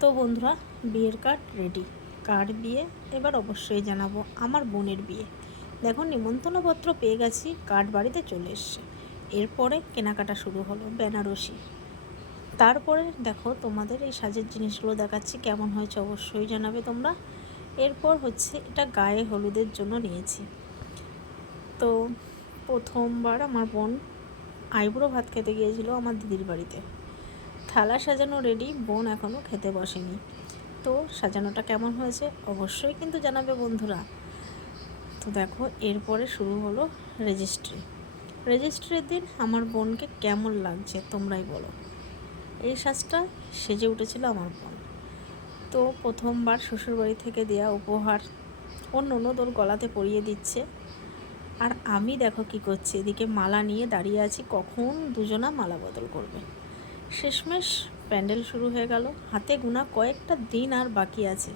তো বন্ধুরা, বিয়ের কার্ড রেডি। কার বিয়ে এবার অবশ্যই জানাবো, আমার বোনের বিয়ে। দেখো, নিমন্ত্রণপত্র পেয়ে গেছি, কার্ড বাড়িতে চলে এসছে। এরপরে কেনাকাটা শুরু হলো, বেনারসি। তারপরে দেখো, তোমাদের এই সাজের জিনিসগুলো দেখাচ্ছি, কেমন হয়েছে অবশ্যই জানাবে তোমরা। এরপর হচ্ছে, এটা গায়ে হলুদের জন্য নিয়েছি। তো প্রথমবার আমার বোন আইবুড়ো ভাত খেতে গিয়েছিল আমার দিদির বাড়িতে। থালা সাজানো রেডি, বোন এখনও খেতে বসেনি। তো সাজানোটা কেমন হয়েছে অবশ্যই কিন্তু জানাবে বন্ধুরা। তো দেখো, এরপরে শুরু হলো রেজিস্ট্রি। রেজিস্ট্রির দিন আমার বোনকে কেমন লাগছে তোমরাই বলো। এই সাজটা সেজে উঠেছিল আমার বোন। তো প্রথমবার শ্বশুরবাড়ি থেকে দেয়া উপহার ওর ননদ ওর গলাতে পরিয়ে দিচ্ছে। আর আমি দেখো কি করছি, এদিকে মালা নিয়ে দাঁড়িয়ে আছি, কখন দুজনা মালা বদল করবে। শেষমেশ প্যান্ডেল শুরু হয়ে গেল। হাতে গোনা কয়েকটা দিন আর বাকি আছে।